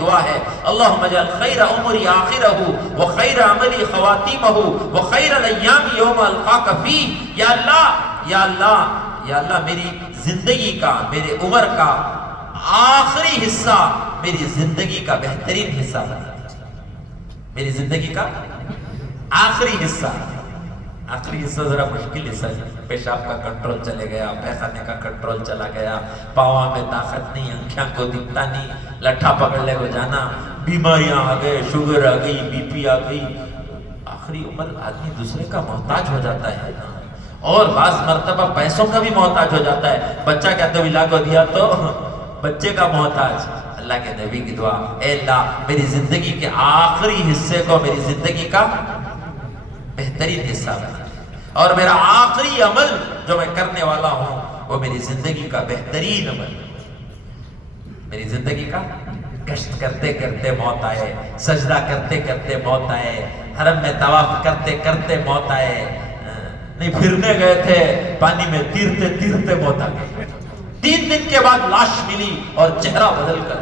دعا ہے اللہم اجعل خیر عمری آخرہ وخیر عملی خواتیمہ وخیر الایام یوم القاک فیہ، یا اللہ یا اللہ یا اللہ میری زندگی کا، میرے عمر کا آخری حصہ میری زندگی کا بہترین حصہ بنا دیجیے، میری زندگی کا آخری حصہ ذرا مشکل حصہ ہے، پیشاب کا کنٹرول چلے گیا، پیخانے کا کنٹرول چلا گیا، پاؤں میں طاقت نہیں، آنکھوں کو دکھتا نہیں، لٹھا پکڑ لے کو جانا، بیماریاں آ گئے، شوگر آ گئی، بی پی آ گئی، آخری عمر آدمی دوسرے کا محتاج ہو جاتا ہے نا، اور بعض مرتبہ پیسوں کا بھی محتاج ہو جاتا ہے، بچہ کہتے ہو اللہ کو دیا تو بچے کا محتاج۔ اللہ کے نبی کی دعا، اے اللہ میری زندگی کے آخری حصے کو میری زندگی کا بہترین حصہ بنا، اور میرا آخری عمل جو میں کرنے والا ہوں وہ میری زندگی کا بہترین عمل، میری زندگی کا گشت کرتے کرتے موت آئے، سجدہ کرتے کرتے موت آئے، حرم میں طواف کرتے کرتے موت آئے، نہیں پھرنے گئے تھے پانی میں تیرتے تیرتے موت آ گئی، 3 دن کے بعد لاش ملی اور چہرہ بدل کر،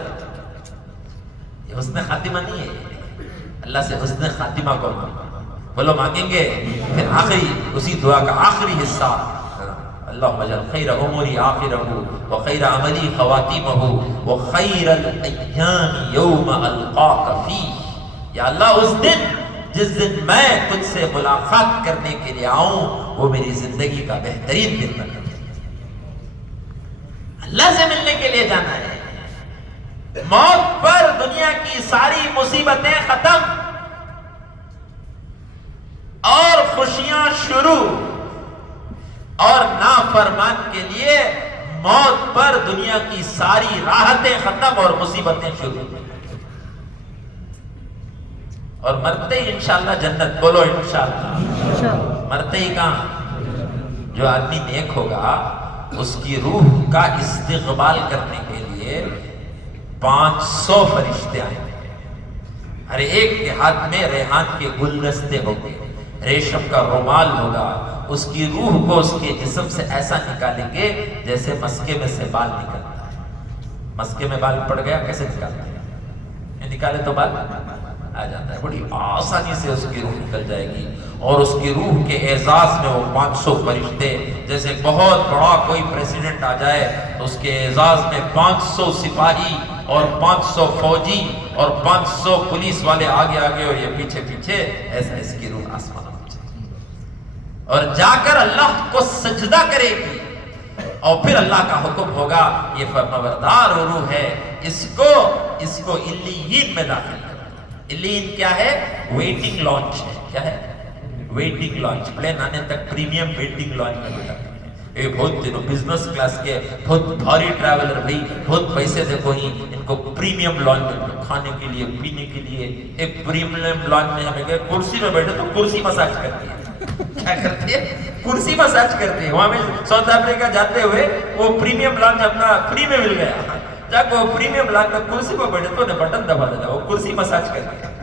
یہ حسن خاتمہ نہیں ہے، اللہ سے حسن خاتمہ کو بولو مانگیں گے، پھر آخری اسی دعا کا آخری حصہ اللہم اجعل خیر عمری آخرہ وخیر عملی خواتیمہ وخیر الایام یوم القاک فیہ، یا اللہ اس دن جس دن میں تجھ سے ملاقات کرنے کے لیے آؤں وہ میری زندگی کا بہترین دن بنا، اللہ سے ملنے کے لیے جانا ہے، موت پر دنیا کی ساری مصیبتیں ختم اور خوشیاں شروع، اور نافرمان کے لیے موت پر دنیا کی ساری راحتیں ختم اور مصیبتیں شروع، اور مرتے ہی انشاءاللہ جنت، بولو انشاءاللہ، مرتے ہی کہاں؟ جو آدمی نیک ہوگا اس کی روح کا استقبال کرنے کے لیے 500 فرشتے آئیں گے، ہر ایک کے ہاتھ میں ریحان کے گلدستے ہوں گے، ریشم کا رومال ہوگا، اس کی روح کو اس کے جسم سے ایسا نکالیں گے جیسے مسکے میں سے بال نکلتا ہے، مسکے میں بال پڑ گیا کیسے نکالتے ہیں، نکالے تو بال آ جاتا ہے، بڑی آسانی سے اس کی روح نکل جائے گی، اور اس کی روح کے اعزاز میں وہ 500 فرشتے، جیسے بہت بڑا کوئی پریزیڈنٹ آ جائے تو اس کے اعزاز میں 500 سپاہی اور 500 فوجی اور 500 پولیس والے آگے آگے اور یہ پیچھے پیچھے، ایسا اس کی روح آسمان میں جائے گی، اور جا کر اللہ کو سجدہ کرے گی، اور پھر اللہ کا حکم ہوگا یہ فرمانبردار روح ہے، اس کو علیین میں داخل کرو۔ علیین کیا ہے؟ ویٹنگ لانچ ہے، کیا ہے؟ ویٹنگ لانچ، پلین آنے تک پریمیم ویٹنگ لانچ میں بٹھاتے ہیں، یہ بہت دنوں بزنس کلاس کے بہت بھاری ٹریولر بھائی بہت پیسے دیکھو ہی ان کو پریمیم لانچ میں کھانے کے لیے پینے کے لیے، ایک پریمیم لانچ میں ہمیں گئے، کرسی میں بیٹھے تو کرسی مساج کرتی ہے، کیا کرتی ہے؟ کرسی مساج کرتی ہے، وہاں میں ساؤتھ افریقہ جاتے ہوئے وہ پریمیم لانچ اپنا فری میں مل گیا، جا کے وہ پریمیم لانچ میں کرسی پر بیٹھے تو انہیں بٹن دبا دیتا، وہ کرسی مساج کرتی ہے،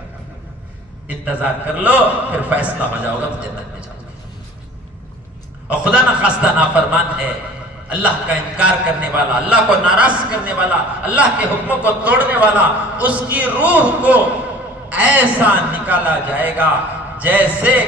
انتظار کر لو پھر فیصلہ ہو جاؤ گا تو جنت میں جاؤ گے، اور خدا نہ خواستہ نافرمان ہے، اللہ کا انکار کرنے والا، اللہ کو ناراض کرنے والا، اللہ کے حکموں کو توڑنے والا، اس کی روح کو ایسا نکالا جائے گا جیسے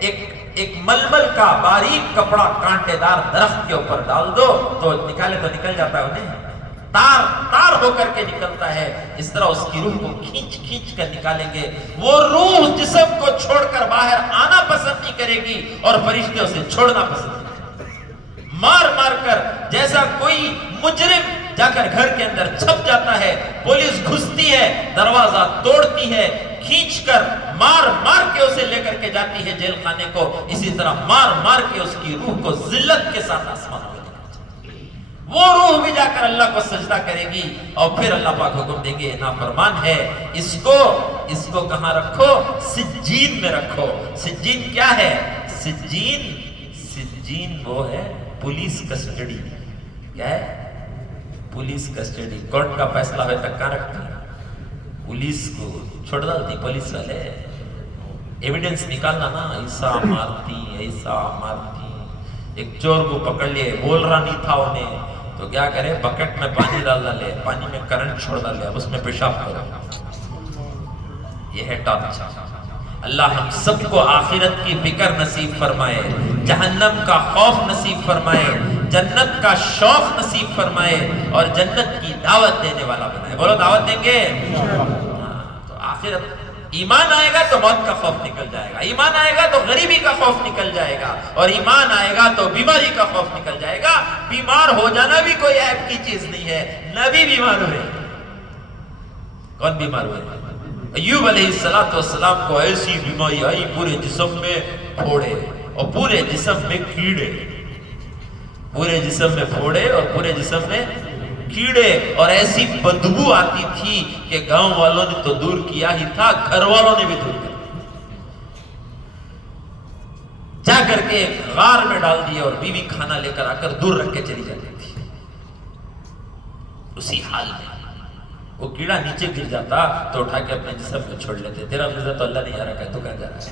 ایک ململ کا باریک کپڑا کانٹے دار درخت کے اوپر ڈال دو تو نکالے تو نکل جاتا ہے، انہیں تار ہو کر کے نکلتا ہے، اس طرح اس کی روح کو کھینچ کھینچ کر نکالیں گے، وہ روح جسم کو چھوڑ کر باہر آنا پسند نہیں کرے گی، اور فرشتے اسے چھوڑنا پسند نہیں کریں گے، مار مار کر، جیسا کوئی مجرم جا کر گھر کے اندر چھپ جاتا ہے، پولیس گھستی ہے، دروازہ توڑتی ہے، کھینچ کر مار مار کے اسے لے کر کے جاتی ہے جیل خانے کو، اسی طرح مار مار کے اس کی روح کو ذلت کے ساتھ آسمانوں میں، وہ روح بھی جا کر اللہ کو سجدہ کرے گی، اور پھر اللہ پاک حکم دیں گے نافرمان ہے، اس کو کہاں رکھو؟ سجین میں رکھو۔ سجین کیا ہے؟ سجین وہ ہے پولیس کسٹڈی، کیا ہے؟ پولیس کسٹڈی، کورٹ کا فیصلہ ہوئے تک کہاں رکھتی ہے؟ پولیس کو چھوڑ ڈالتی، پولیس والے ایویڈنس نکالنا نا، ایسا مارتی ایسا مارتی، ایک چور کو پکڑ لیے، بول رہا نہیں تھا انہیں، تو کیا کرے؟ بکٹ میں پانی ڈالنا لے، پانی میں کرنٹ چھوڑنا لے، اب اس میں پیشاب کرو۔ یہ ہے ٹارچ۔ اللہ ہم سب کو آخرت کی فکر نصیب فرمائے، جہنم کا خوف نصیب فرمائے، جنت کا شوق نصیب فرمائے، اور جنت کی دعوت دینے والا بنائے۔ بولو دعوت دیں گے؟ تو آخرت، ایمان آئے گا تو موت کا خوف نکل جائے گا، ایمان آئے گا تو غریبی کا خوف نکل جائے گا، اور ایمان آئے گا تو بیماری کا خوف نکل جائے گا۔ بیمار ہو جانا بھی کوئی عیب کی چیز نہیں ہے، نبی بیمار ہوئے۔ کون بیمار ہوئے؟ ایوب علیہ السلام کو ایسی بیماری آئی، پورے جسم میں پھوڑے اور پورے جسم میں کیڑے، پورے جسم میں پھوڑے اور پورے جسم میں کیڑے، اور ایسی بدبو آتی تھی کہ گاؤں والوں نے تو دور کیا ہی تھا، گھر والوں نے بھی دور کیا، جا کر کے غار میں ڈال دیا، اور بیوی کھانا لے کر آ کر دور رکھ کے چلی جاتی تھی۔ اسی حال میں وہ کیڑا نیچے گر جاتا تو اٹھا کے اپنے جسم میں چھوڑ لیتے، تیرا ویزا تو اللہ نہیں آ رہا، تو کہاں جا رہا ہے؟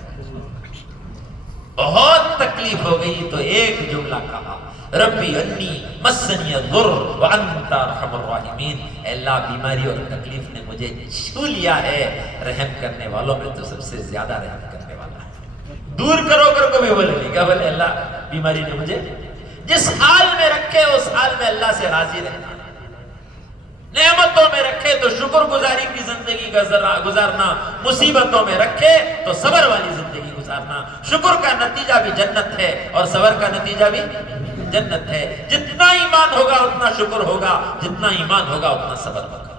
بہت تکلیف ہو گئی تو ایک جملہ کہا، ربی انی مسنی الضر وانت ارحم الراحمین، اے اللہ بیماری اور تکلیف نے مجھے چھو لیا ہے، رحم کرنے والوں میں تو سب سے زیادہ رحم کرنے والا ہے۔ دور کرو کر کو بھی بولے نہیں، کیا بولے؟ اللہ بیماری نے مجھے جس حال میں رکھے اس حال میں اللہ سے راضی رہنا، نعمتوں میں رکھے تو شکر گزاری کی زندگی گزارنا، مصیبتوں میں رکھے تو صبر والی زندگی گزارنا۔ شکر کا نتیجہ بھی جنت ہے اور صبر کا نتیجہ بھی جنت ہے۔ جتنا ایمان ہوگا اتنا شکر ہوگا، جتنا ایمان ہوگا اتنا صبر ہوگا۔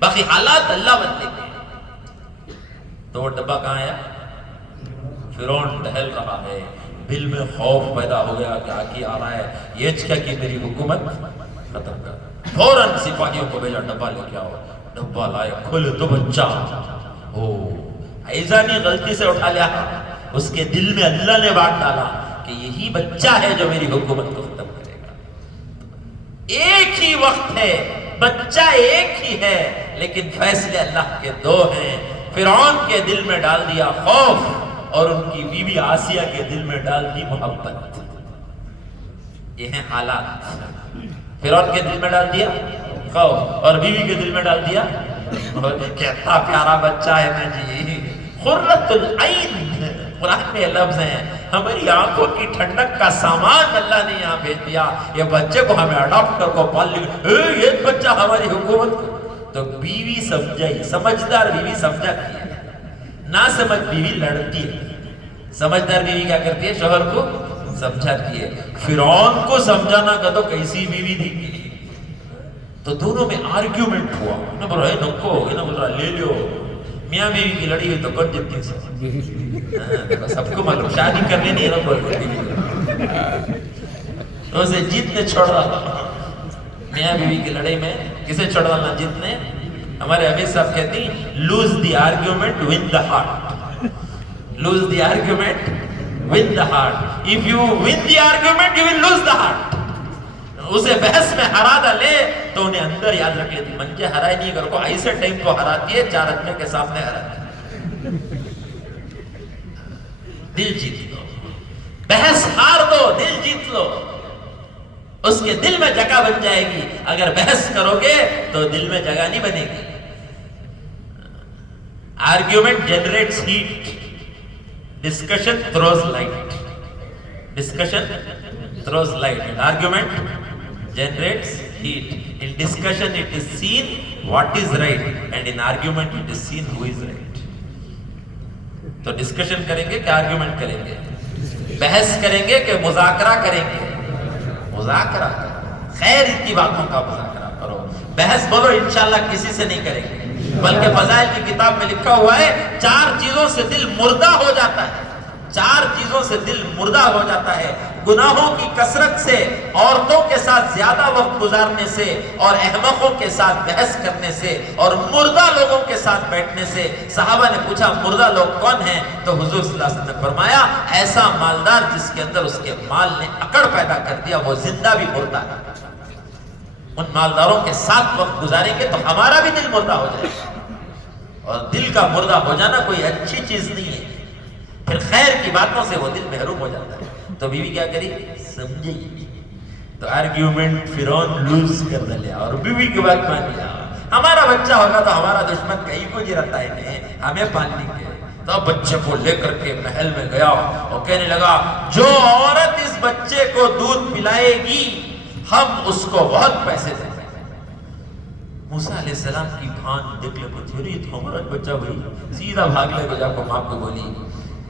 باقی حالات اللہ بدلے گے۔ تو وہ ڈبہ کہاں آیا؟ فرعون ٹہل رہا ہے، دل میں خوف پیدا ہو گیا کہ آگے آ رہا ہے، یہ کیا کہ میری حکومت ختم کر۔ فوراً سپاہیوں کو بھیجا، ڈبہ لے کے آؤ۔ ڈبہ لائے، کھولے تو بچہ، ایزانی غلطی سے اٹھا لیا، اس کے دل میں اللہ نے بات ڈالا کہ یہی بچہ ہے جو میری حکومت کو ختم کرے گا۔ ایک ہی وقت ہے، بچہ ایک ہی ہے، لیکن فیصلے اللہ کے دو ہیں۔ فرعون کے دل میں ڈال دیا خوف، اور ان کی بیوی آسیہ کے دل میں ڈال دی محبت۔ یہ ہیں حالات۔ فرعون کے دل میں ڈال دیا خوف، اور بیوی کے دل میں ڈال دیا کتنا پیارا بچہ ہے نا جی، قرۃ العین، قرآن میں لفظ ہیں، ہماری آنکھوں کی ٹھنڈک کا سامان اللہ نے یہاں بھیج دیا، یہ بچے کو ہمیں اڈاپٹ کر کو پال لیا، یہ بچہ ہماری حکومت کو۔ تو بیوی سمجھائی، سمجھدار بیوی سمجھاتی ہے، نہ سمجھ بیوی لڑتی ہے۔ سمجھدار بیوی کیا کرتی ہے؟ شوہر کو سمجھاتی ہے۔ فرعون کو سمجھانا کا تو کیسی بیوی تھی، تو دونوں میں آرگیومنٹ ہوا، انہیں بول رہا ہے نکو، انہیں بول رہا لے لو۔ میاں بیوی کی لڑی ہوئی تو کون جتنی سے سب کو معلوم، شادی کرنے نہیں ہے بول رہے، تو اسے جیتنے چھوڑ رہا۔ میاں بیوی کی لڑائی میں کسے چھوڑ رہا؟ جیتنے۔ ہمارے حمید صاحب کہتی lose the argument, win the heart. Lose the argument, win the heart. If you win the argument, you will lose the heart. اسے بحث میں ہرا ڈالے تو انہیں اندر یاد رکھ لیتی، منجے ہرائے نہیں کر کو ایسے ٹائم کو ہراتی ہے، چار آدمی کے سامنے ہراتی ہے۔ دل جیت لو، بحث ہار دو، دل جیت لو، اس کے دل میں جگہ بن جائے گی۔ اگر بحث کرو گے تو دل میں جگہ نہیں بنے گی۔ Argument generates heat, discussion throws light, discussion throws light, and argument generates heat. In discussion it is seen what is right, and in argument it is seen who is right. تو ڈسکشن کریں گے کہ argument کریں گے؟ بحث کریں گے کہ مذاکرہ کریں گے؟ مذاکرہ کرو، خیر کی باتوں کا مذاکرہ کرو، بحث بولو انشاءاللہ کسی سے نہیں کریں گے۔ بلکہ فضائل کی کتاب میں لکھا ہوا ہے 4 چیزوں سے دل مردہ ہو جاتا ہے، 4 چیزوں سے دل مردہ ہو جاتا ہے، گناہوں کی کثرت سے، عورتوں کے ساتھ زیادہ وقت گزارنے سے، اور احمقوں کے ساتھ بحث کرنے سے، اور مردہ لوگوں کے ساتھ بیٹھنے سے۔ صحابہ نے پوچھا مردہ لوگ کون ہیں؟ تو حضور صلی اللہ علیہ وسلم نے فرمایا ایسا مالدار جس کے اندر اس کے مال نے اکڑ پیدا کر دیا، وہ زندہ بھی مردہ ہے۔ ان مالداروں کے ساتھ وقت گزاریں گے تو ہمارا بھی دل مردہ ہو جائے گا، اور دل کا مردہ ہو جانا کوئی اچھی چیز نہیں ہے، پھر خیر کی باتوں سے وہ دل محروم ہو جاتا ہے۔ تو بیوی کیا کری؟ سمجھی، تو آرگیومنٹ فرعون لوز کر لیا اور بیوی کی بات مان لیا. ہمارا بچہ ہوگا تو ہمارا دشمن کہیں کو جی رہتا ہے ہمیں پالنے کے. تو بچے کو لے کر کے محل میں گیا اور کہنے لگا جو عورت اس بچے کو دودھ پلائے گی ہم اس کو بہت پیسے دیں گے. موسیٰ علیہ السلام کی بھان دیکھ لے کو تھوڑی تو ہمارا بچہ ہوئی سیدھا بھاگ لے کو جا کو ماں کو بولی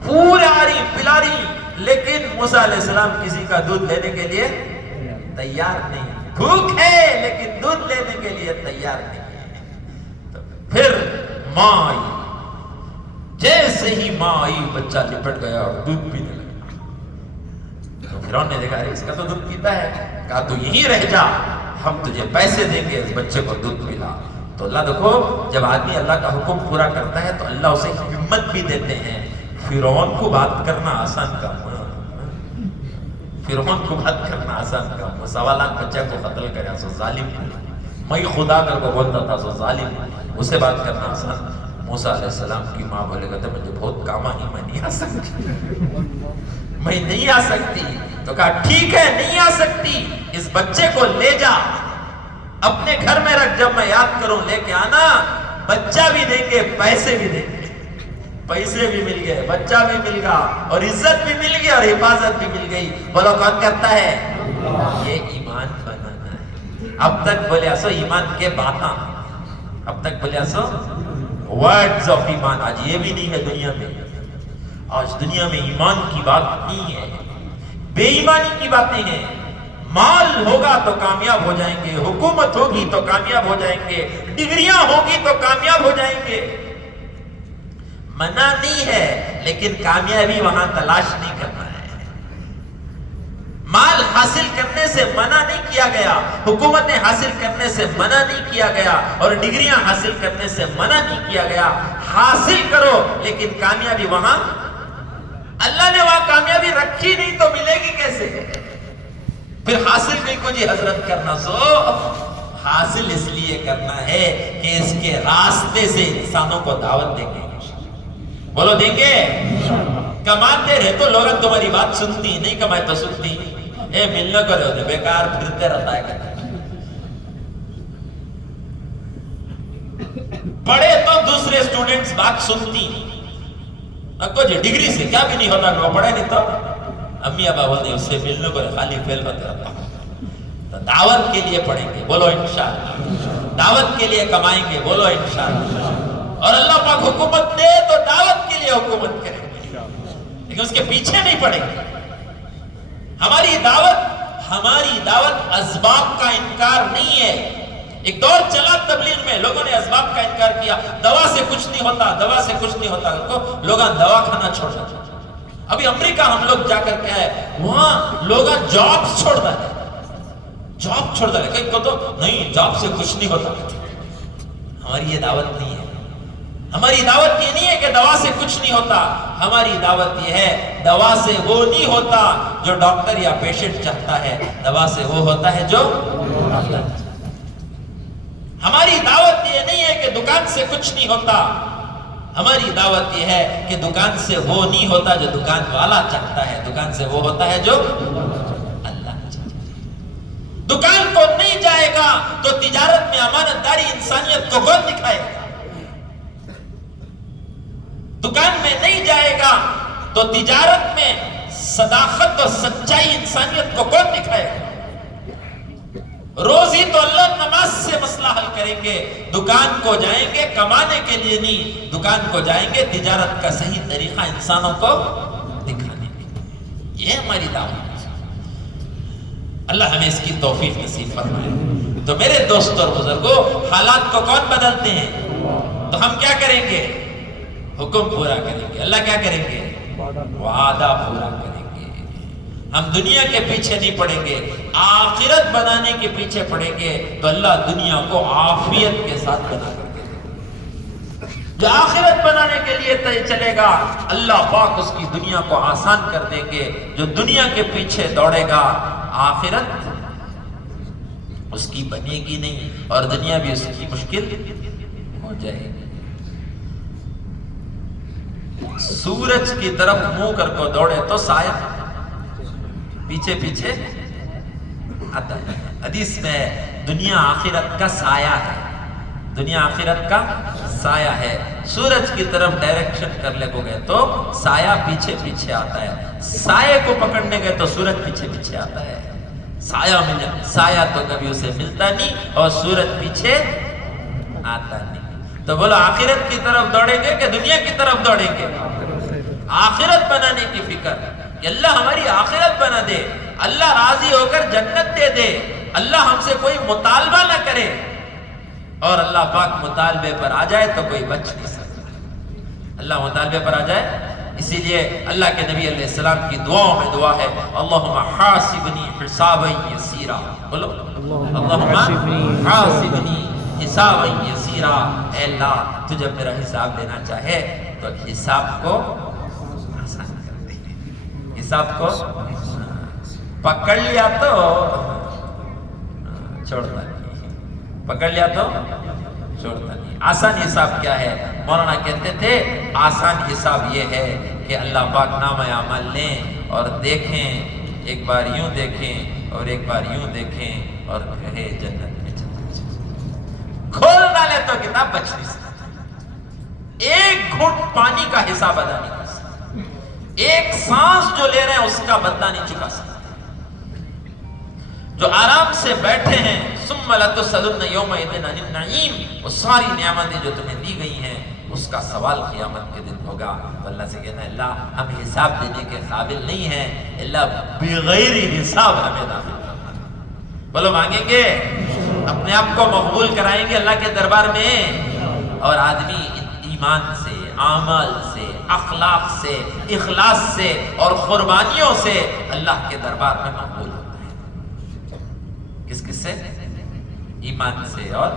پورا رہی پلا رہی. لیکن موسیٰ علیہ السلام کسی کا دودھ لینے کے لیے تیار نہیں. بھوک ہے لیکن دودھ لینے کے لیے تیار نہیں ہے. تو پھر ماں آئی. جیسے ہی ماں آئی بچہ لپٹ گیا اور دودھ پینے لگا. تو فرعون نے دیکھا اس کا تو دودھ پیتا ہے. کہا تو یہی رہ جا ہم تجھے پیسے دیں گے اس بچے کو دودھ پلا. تو اللہ دیکھو جب آدمی اللہ کا حکم پورا کرتا ہے تو اللہ اسے ہمت بھی دیتے ہیں. فرعون کو بات کرنا آسان کام ہے. فرعون کو بات کرنا آسان کام ہے. 1.25 لاکھ بچے کو قتل کریا سو ظالم. میں خدا کر کو بولتا تھا سو ظالم. اسے بات کرنا آسان. موسیٰ علیہ السلام کی ماں بولے گا مجھے بہت کام آئی میں نہیں آ سکتی میں نہیں آ سکتی. تو کہا ٹھیک ہے نہیں آ سکتی اس بچے کو لے جا اپنے گھر میں رکھ. جب میں یاد کروں لے کے آنا. بچہ بھی دیں گے پیسے بھی دیں گے. پیسے بھی مل گئے بچہ بھی مل گیا اور عزت بھی مل گئی اور حفاظت بھی مل گئی. بولو کون کرتا ہے؟ یہ ایمان بنانا ہے. اب تک بولے ایسو ایمان کے باتاں. اب تک بولے ایسو ورڈز آف ایمان. آج یہ بھی نہیں ہے دنیا میں. آج دنیا میں ایمان کی بات نہیں ہے. بے ایمانی کی باتیں ہیں. مال ہوگا تو کامیاب ہو جائیں گے. حکومت ہوگی تو کامیاب ہو جائیں گے. ڈگریاں ہوگی تو کامیاب ہو جائیں گے. منع نہیں ہے لیکن کامیابی وہاں تلاش نہیں کرنا ہے. مال حاصل کرنے سے منع نہیں کیا گیا. حکومتیں حاصل کرنے سے منع نہیں کیا گیا اور ڈگریاں حاصل کرنے سے منع نہیں کیا گیا. حاصل کرو لیکن کامیابی وہاں اللہ نے وہاں کامیابی رکھی نہیں تو ملے گی کیسے؟ پھر حاصل نہیں کو جی حضرت کرنا. سو حاصل اس لیے کرنا ہے کہ اس کے راستے سے انسانوں کو دعوت دیں گے. بولو دیں گے. کماتے رہے تو لوگ تمہاری بات سنتی نہیں کمائے تو سنتی. اے ملنے کو رہے ہوتے بیکار پھرتے رہتا ہے. پڑھے تو دوسرے اسٹوڈنٹس بات سنتی. کو جی ڈگری سے کیا بھی نہیں ہوتا. وہ پڑھے نہیں تو امی ابا بولتے اس سے ملنے کو خالی فیل ہوتے رہتا. تو دعوت کے لیے پڑھیں گے. بولو انشاءاللہ. دعوت کے لیے کمائیں گے. بولو انشاءاللہ. اور اللہ پاک حکومت دے تو دعوت کے لیے حکومت کریں گے لیکن اس کے پیچھے نہیں پڑیں گے. ہماری دعوت اسباب کا انکار نہیں ہے. ایک دور چلا تبلیغ میں لوگوں نے اسباب کا انکار کیا. دوا سے کچھ نہیں ہوتا. دوا سے کچھ نہیں ہوتا. لوگ دوا کھانا چھوڑ دیتے. ابھی امریکہ ہم لوگ جا کر کے آئے. وہاں لوگ جاب چھوڑ دیتے. جاب چھوڑ دیتے. کہیں کو تو نہیں جاب سے کچھ نہیں ہوتا. ہماری یہ دعوت نہیں ہے. ہماری دعوت یہ نہیں ہے کہ دوا سے کچھ نہیں ہوتا. ہماری دعوت یہ ہے دوا سے وہ نہیں ہوتا جو ڈاکٹر یا پیشنٹ چاہتا ہے. دوا سے وہ ہوتا ہے جو اللہ. ہماری دعوت یہ نہیں ہے کہ دکان سے کچھ نہیں ہوتا. ہماری دعوت یہ ہے کہ دکان سے وہ نہیں ہوتا جو دکان والا چاہتا ہے. دکان سے وہ ہوتا ہے جو اللہ چاہتا ہے. دکان کو نہیں جائے گا تو تجارت میں امانت داری انسانیت کو کون دکھائے گا؟ دکان میں نہیں جائے گا تو تجارت میں صداقت اور سچائی انسانیت کو کون دکھائے گا؟ روزی تو اللہ نماز سے مسئلہ حل کریں گے. دکان کو جائیں گے کمانے کے لیے نہیں. دکان کو جائیں گے تجارت کا صحیح طریقہ انسانوں کو دکھانے کے لیے. یہ ہماری دعوت. اللہ ہمیں اس کی توفیق نصیب فرمائے. تو میرے دوست اور بزرگوں حالات کو کون بدلتے ہیں؟ تو ہم کیا کریں گے؟ حکم پورا کریں گے. اللہ کیا کریں گے؟ وعدہ پورا کریں گے. ہم دنیا کے پیچھے نہیں پڑیں گے. آخرت بنانے کے پیچھے پڑیں گے تو اللہ دنیا کو عافیت کے ساتھ بنا کر دے گا. جو آخرت بنانے کے لیے چلے گا اللہ پاک اس کی دنیا کو آسان کر دیں گے. جو دنیا کے پیچھے دوڑے گا آخرت اس کی بنے گی نہیں اور دنیا بھی اس کی مشکل ہو جائے گی. سورج کی طرف منہ کر کو دوڑے تو سایہ پیچھے پیچھے آتا ہے. حدیث میں دنیا آخرت کا سایہ ہے, دنیا آخرت کا سایہ ہے. سورج کی طرف ڈائریکشن کرنے کو گئے تو سایہ پیچھے پیچھے آتا ہے, سایہ کو پکڑنے گئے تو سورج پیچھے پیچھے آتا ہے. سایہ مل جائے, سایہ تو کبھی اسے ملتا نہیں اور سورج پیچھے آتا نہیں. تو بولو آخرت کی طرف دوڑیں گے کہ دنیا کی طرف دوڑیں گے؟ آخرت بنانے کی فکر کہ اللہ ہماری آخرت بنا دے, اللہ راضی ہو کر جنت دے دے, اللہ ہم سے کوئی مطالبہ نہ کرے, اور اللہ پاک مطالبے پر آ جائے تو کوئی بچ نہیں سکتا. اللہ مطالبے پر آ جائے, اسی لیے اللہ کے نبی علیہ السلام کی دعاؤں میں دعا ہے اللہم حاسبنی حسابا یسیرا. بولو اللہم حاسبنی حسابا یسیرا. اے اللہ تو جب میرا حساب لینا چاہے تو حساب کو آسان کر دے, حساب کو پکڑ لیا تو چھوڑتا نہیں, پکڑ لیا تو چھوڑتا نہیں. آسان حساب کیا ہے؟ مولانا کہتے تھے آسان حساب یہ ہے کہ اللہ پاک نامہ اعمال لیں اور دیکھیں, ایک بار یوں دیکھیں اور ایک بار یوں دیکھیں اور کہے جنت میں چلے جائیں. کھول ڈالے تو کتاب بچ نہیں سکتا, ایک گھٹ پانی کا حساب ادا نہیں کر سکتا, ایک سانس جو لے رہے ہیں اس کا بدلہ نہیں چکا سکتا. جو آرام سے بیٹھے ہیں ثم لتسألن یومئذ عن النعیم, وہ ساری نعمتیں جو تمہیں دی گئی ہیں اس کا سوال قیامت کے دن ہوگا. تو اللہ سے کہنا ہے اللہ ہم حساب دینے کے قابل نہیں ہیں, اللہ بغیر حساب ہمیں داخل کرنا. بولو مانگیں گے, اپنے آپ کو مقبول کرائیں گے اللہ کے دربار میں, اور آدمی ایمان سے, اعمال سے, اخلاق سے, اخلاص سے اور قربانیوں سے اللہ کے دربار میں مقبول ہوتا ہے. کس کس سے؟ ایمان سے اور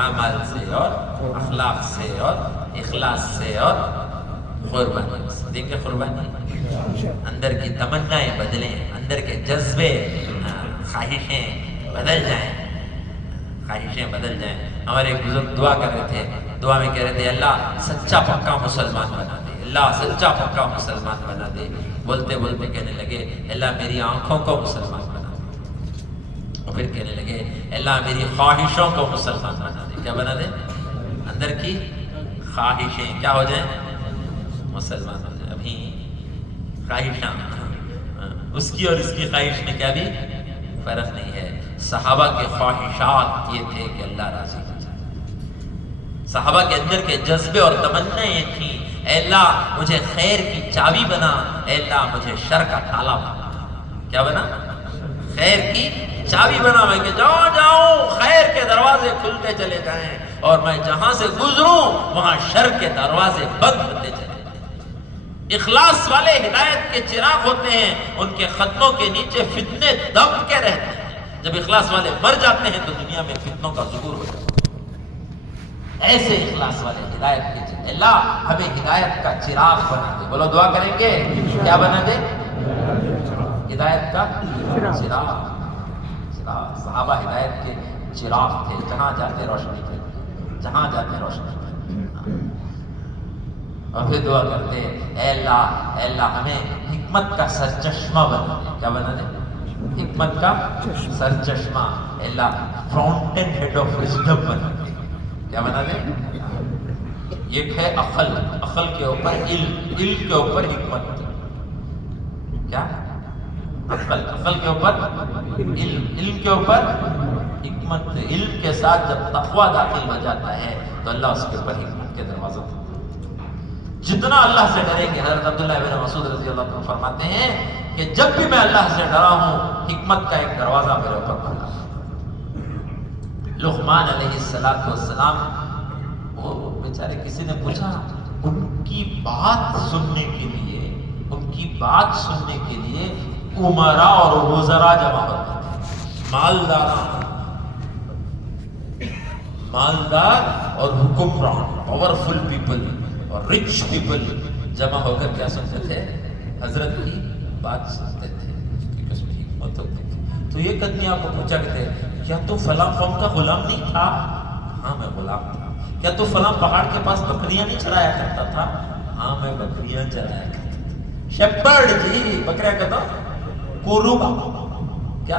اعمال سے اور اخلاق سے اور اخلاص سے اور قربانی سے. دیکھیں قربانی, اندر کی تمنائیں بدلیں, اندر کے جذبے, خواہشیں بدل جائیں, خواہشیں بدل جائیں. ہمارے ایک بزرگ دعا کر رہے تھے, دعا میں کہہ رہے تھے اللہ سچا پکا مسلمان بنا دے, اللہ سچا پکا مسلمان بنا دے. بولتے بولتے کہنے لگے اللہ میری آنکھوں کو مسلمان بنا دے. اور پھر کہنے لگے اللہ میری خواہشوں کو مسلمان بنا دے. کیا بنا دے؟ اندر کی خواہشیں کیا ہو جائیں؟ مسلمان ہو جائیں. ابھی خواہشاں, اس کی اور اس کی خواہش میں کیا بھی فرق نہیں ہے. صحابہ کے خواہشات یہ تھے کہ اللہ راضی ہو جائے. صحابہ کے اندر کے جذبے اور تمنائیں تھیں اے اللہ مجھے خیر کی چابی بنا, اے اللہ مجھے شر کا تالا بنا. کیا بنا؟ خیر کی چابی بنا, میں کہ جہاں جاؤں خیر کے دروازے کھلتے چلے جائیں, اور میں جہاں سے گزروں وہاں شر کے دروازے بند ہوتے چلے جائیں. اخلاص والے ہدایت کے چراغ ہوتے ہیں, ان کے قدموں کے نیچے فتنے دب کے رہتے ہیں. جب اخلاص والے مر جاتے ہیں تو دنیا میں فتنوں کا ظہور ہو جاتا ہے. ایسے اخلاص والے ہدایت کے چراغ, اللہ ہمیں ہدایت کا چراغ بنا دے. بولو دعا کریں گے, کیا بنا دے؟ ہدایت کا چراغ. صحابہ ہدایت کے چراغ تھے, جہاں جاتے روشنی تھے, جہاں جاتے روشنی تھے. اور پھر دعا کرتے اے اللہ ہمیں حکمت کا سرچشمہ بنا دے. کیا بنا دے؟ حکمت کا سرچشمہ. اللہ فاؤنٹین ہیڈ آف وزڈم بنا دے. کیا بنا دے؟ ایک ہے عقل, عقل کے اوپر علم, علم کے اوپر حکمت. کیا؟ عقل, عقل کے اوپر علم, علم کے اوپر حکمت. علم کے ساتھ جب تقوی داخل ہو جاتا ہے تو اللہ اس کے اوپر حکمت کے دروازے کھولتا ہے. جتنا اللہ سے ڈریں گے, حضرت عبداللہ بن مسعود رضی اللہ عنہ فرماتے ہیں کہ جب بھی میں اللہ سے ڈرا ہوں حکمت کا ایک دروازہ میرے اوپر کھلا. لقمان علیہ السلام, وہ بیچارے کسی نے پوچھا, ان کی بات سننے کے لیے, ان کی بات سننے کے لیے امراء اور وزراء جمع ہوتے تھے. مالدار اور حکمران, پاورفل پیپل اور رچ پیپل جمع ہو کر کیا سنتے تھے؟ حضرت کی بات سنتے تھے, کیونکہ اس میں حکمت ہوتی تھی. تو یہ آدمی آپ کو پوچھا کرتے کیا تو فلاں قوم کا غلام نہیں تھا؟ ہاں میں غلام تھا. کیا تو فلاں پہاڑ کے پاس بکریاں نہیں چرایا کرتا تھا؟ ہاں میں بکریاں چرایا کرتا تھا. شیپرڈ جی, بکریاں کہتا کوروبا. کیا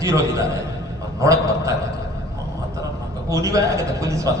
ತೀರೋಗಿದ್ದಾರೆ ಅವ್ರು ನೋಡಕ್ ಬರ್ತಾ ಇರೋದು ಆ ಥರ ಉನಿವೇ ಆಗುತ್ತೆ ಪೊಲೀಸ್ ವಾಲ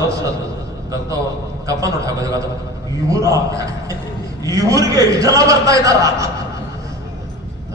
ತೋರಿಸೋದು ಕರ್ತೋ ಕಫನ್ ಉಠಾಕೋದು ಇವ್ರಿಗೆ ಇಷ್ಟು ಜನ ಬರ್ತಾ ಇದ್ದಾರಾ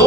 2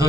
2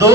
2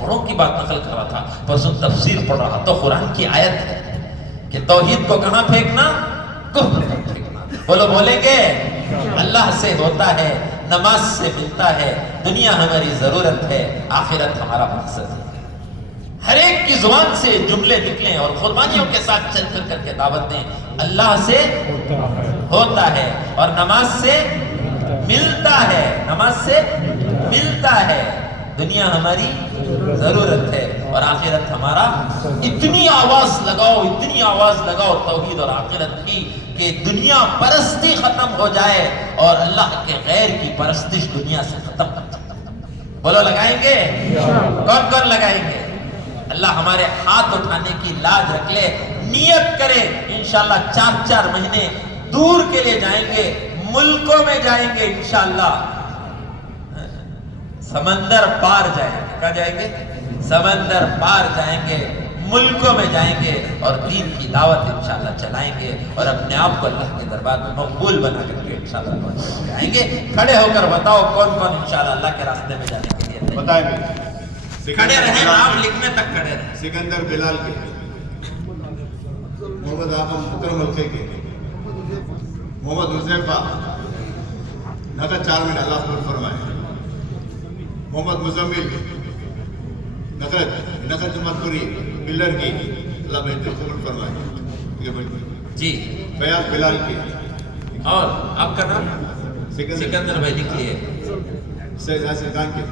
بڑوں کی بات نقل کر رہا تھا، پرسوں تفسیر پڑھ رہا تو قرآن کی آیت ہے کہ توحید کو کہاں پھینکنا؟ کفر پر پھینکنا۔ بولو بولیں گے؟ اللہ سے ہوتا ہے، نماز سے ملتا ہے، دنیا ہماری ضرورت ہے، آخرت ہمارا مقصد ہے۔ ہر ایک کی زبان سے جملے نکلیں اور قربانیوں کے ساتھ چل کر کے دعوت دیں، اللہ سے ہوتا ہے اور نماز سے ملتا ہے، نماز سے ملتا ہے، دنیا ہماری ضرورت ہے اور آخرت ہمارا۔ اتنی آواز لگاؤ توحید اور آخرت کی کہ دنیا پرستی ختم ہو جائے اور اللہ کے غیر کی پرستش دنیا سے ختم ہو جائے۔ بولو لگائیں گے؟ کون کون لگائیں گے؟ اللہ ہمارے ہاتھ اٹھانے کی لاج رکھ لے، نیت کرے انشاءاللہ 4 مہینے دور کے لیے جائیں گے، ملکوں میں جائیں گے انشاءاللہ، سمندر پار جائیں گے۔ کہاں جائیں گے؟ سمندر پار جائیں گے، ملکوں میں جائیں گے اور دین کی دعوت انشاءاللہ چلائیں گے اور اپنے آپ کو اللہ کے دربار میں مقبول بنا کر کے انشاءاللہ آئیں گے۔ کھڑے ہو کر بتاؤ کون کون انشاءاللہ اللہ کے راستے میں جانے کے لیے بتائیں گے؟ کھڑے رہیں، نام لکھنے تک کھڑے رہیں۔ سکندر بلال کے، محمد آقا مکرم ملکے کے، محمد حذیفہ نقد 4 مہینے اللہ قبول فرمائے، محمد مزمل نقد جماعت پوری بلر کی اللہ بہتر قبول فرمائے جی، فیاض بلال کی، اور آپ کا نام؟ سکندر بھائی لکھیے۔ سید حسن خان کے،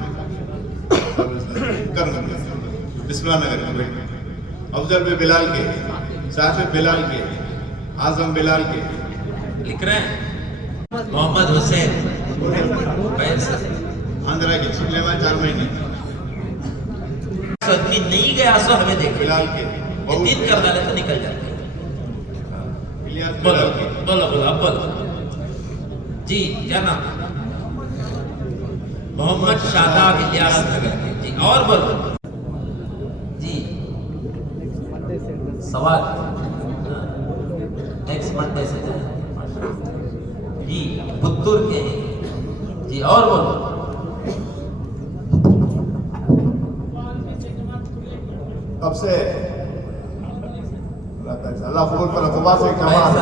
بسم اللہ نگر کے، افضل بلال کے، صاحب بلال کے، اعظم بلال کے، لکھ رہے ہیں محمد حسین آندھرا کے چھٹنے میں 4 مہینے اتنی نہیں گیا سو ہمیں دیکھ بلال کے، دن کر ڈالے تو نکل جاتے ہیں۔ الیاس بولو بلال کے، بولو اب بولو جی، کیا نام؟ محمد شاداب الیاس نگر کے، جی اور بولو جی۔ سوال نیکسٹ منڈے سے جی، پتور کے ہیں جی، اور بولو اب سے اللہ قبول پر اقبال سے کمال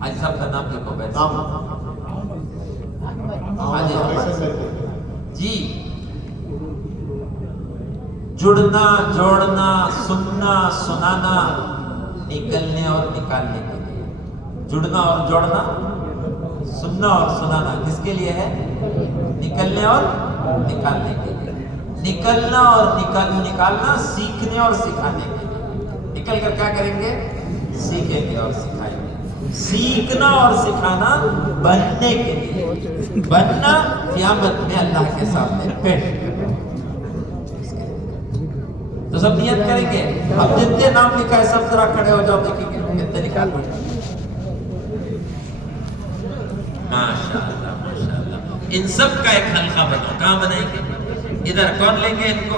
آج صاحب کا نام لکھو بیٹھ جی۔ جڑنا جوڑنا سننا سنانا نکلنے اور نکالنے کے لیے، جڑنا اور جوڑنا سننا اور سنانا کس کے لیے ہے؟ نکلنے اور نکالنے کے لیے، نکلنا اور نکالنا سیکھنے اور سکھانے کے لیے۔ نکل کر کیا کریں گے؟ سیکھیں گے اور سکھائیں گے۔ سیکھنا اور سکھانا بننے کے لیے، بننا قیامت میں اللہ کے سامنے پیش کرنا۔ تو سب نیت کریں گے۔ اب جتنے نام لکھا ہے سب ذرا کھڑے ہو جاؤ، دیکھیں گے کتنے نکال پڑے۔ ماشاءاللہ ماشاءاللہ، ان سب کا ایک حلقہ بناؤ۔ کہاں بنائیں گے؟ ادھر کون لیں گے ان کو؟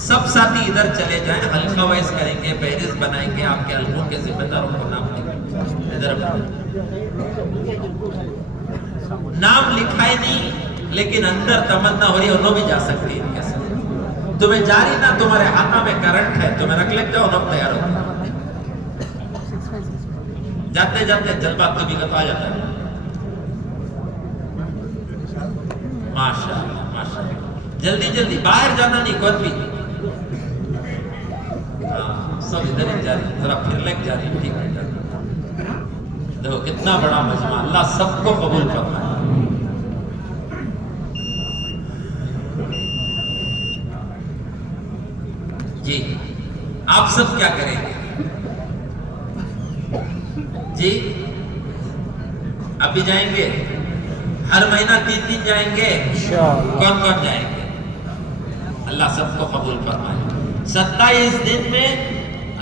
سب ساتھی ادھر چلے جائیں، حلقہ وائز کریں گے، فہرست بنائیں گے، آپ کے حلقوں کے ذمہ داروں کو نام لکھیں۔ ادھر نام لکھا ہی نہیں لیکن اندر تمنا ہو رہی ہے، انہوں بھی جا سکتے ہیں ان کے ساتھ۔ تمہیں جاری نہ، تمہارے ہاتھوں میں کرنٹ ہے، تمہیں رکھ لگ جاؤ، نب تیار ہو جاتے جاتے جذبہ کبھی کتوا جاتا ہے۔ ماشاءاللہ ماشاءاللہ، جلدی جلدی باہر جانا نہیں، کون بھی سب ادھر ہی جاری، ذرا پھر لگ جاری، ٹھیک ہے۔ دیکھو کتنا بڑا مجمع، اللہ سب کو قبول کرنا ہے۔ جی آپ سب کیا کریں گے جی؟ اب بھی جائیں گے، ہر مہینہ 3 دن جائیں گے، کون کون جائیں گے؟ اللہ سب کو قبول فرمائے۔ 27 دن میں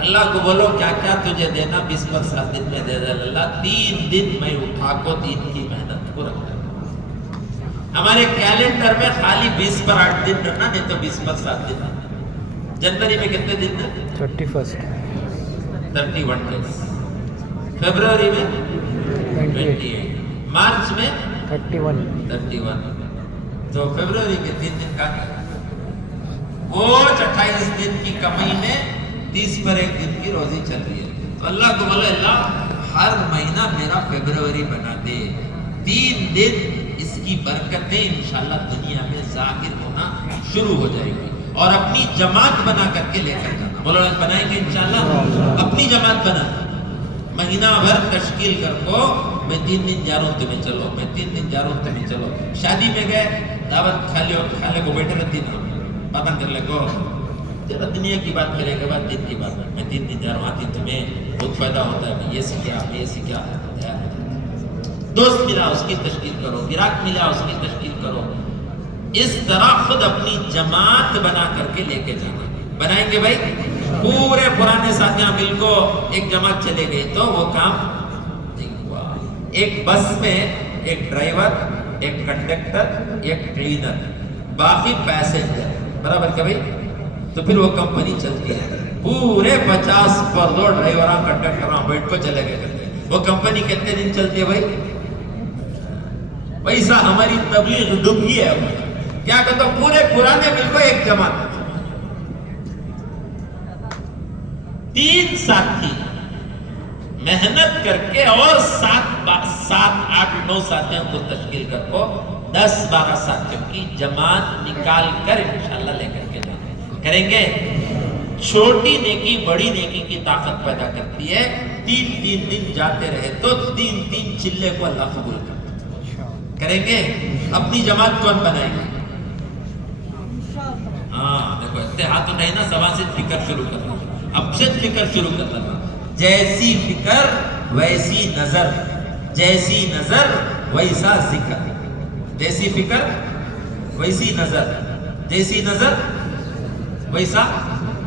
اللہ کو بولو کیا کیا تجھے دینا، 20 پر 7 دن میں دے دے اللہ۔ 3 دن میں اٹھا کو دین کی محنت کو رکھنا۔ ہمارے کیلنڈر میں خالی 20 پر 8 دن رکھنا، نہیں تو 20 پر 7 دن۔ جنوری میں کتنے دن ہیں؟ 31 ڈیز۔ فیبروری میں 28، مارچ میں 31۔ تو فیبروری کے 3 دن کا وہ 28 دن کی کمائی میں 30 پر ایک دن کی روزی چل رہی ہے. تو اللہ کو بولے اللہ ہر مہینہ میرا فیبروری بنا دے. 3 دن اس کی برکتیں انشاءاللہ دنیا میں ظاہر ہونا شروع ہو جائے گی. اور اپنی جماعت بنا کر کے لے کر جانا. بولو بنائیں گے انشاءاللہ. اپنی جماعت بنا مہینہ بھر تشکیل کر کو میں 3 دن جا رہا ہوں تمہیں چلو, میں 3 دن جا رہا ہوں تمہیں چلو. شادی میں گئے دعوت کھالے کو بیٹھے رہتی نا پتا کر لے کو جب دنیا کی بات کرے کے بعد دن کی بات میں 3 دن جا رہا ہوں. آتی تمہیں بہت فائدہ ہوتا ہے. میں یہ سیکھا میں یہ سیکھا. دوست ملا اس کی تشکیل کرو, گراہک ملا اس کی تشکیل کرو. اس طرح خود اپنی جماعت بنا کر کے لے کے جانا. بنائیں گے بھائی. پورے پرانے ساتھیاں مل کو ایک جماعت چلے گئے تو وہ کام نہیں ہوا. ایک بس میں ایک ڈرائیور, ایک کنڈکٹر, ایک کلینر, باقی پیسنجر برابر کہ بھائی. تو پھر وہ کمپنی چلتی ہے. پورے 50 پر 2 ڈرائیوراں کنڈکٹراں بیٹھ کو چلے گئے کرتے. وہ کمپنی کتنے دن چلتی ہے بھائی؟ ویسا ہماری تبلیغ ڈوبی ہے. کیا کہتا ہوں پورے پرانے مل کو ایک جماعت. 3 ساتھی محنت کر کے اور 7 8 9 ساتھیوں کو تشکیل کر کو 10-12 ساتھیوں کی جماعت نکال کر انشاءاللہ لے کر کے جانا کریں گے. چھوٹی نیکی بڑی نیکی کی طاقت پیدا کرتی ہے. 3 دن جاتے رہے تو 3 چلے کو اللہ قبول کریں گے. اپنی جماعت کون بنائیں گے؟ ہاں دیکھو اتحاد تو نہیں نا, سوا سے فکر شروع کرنا. اب سے فکر شروع کرنا. جیسی فکر ویسی نظر, جیسی نظر ویسا ذکر. جیسی فکر ویسی نظر, جیسی نظر ویسا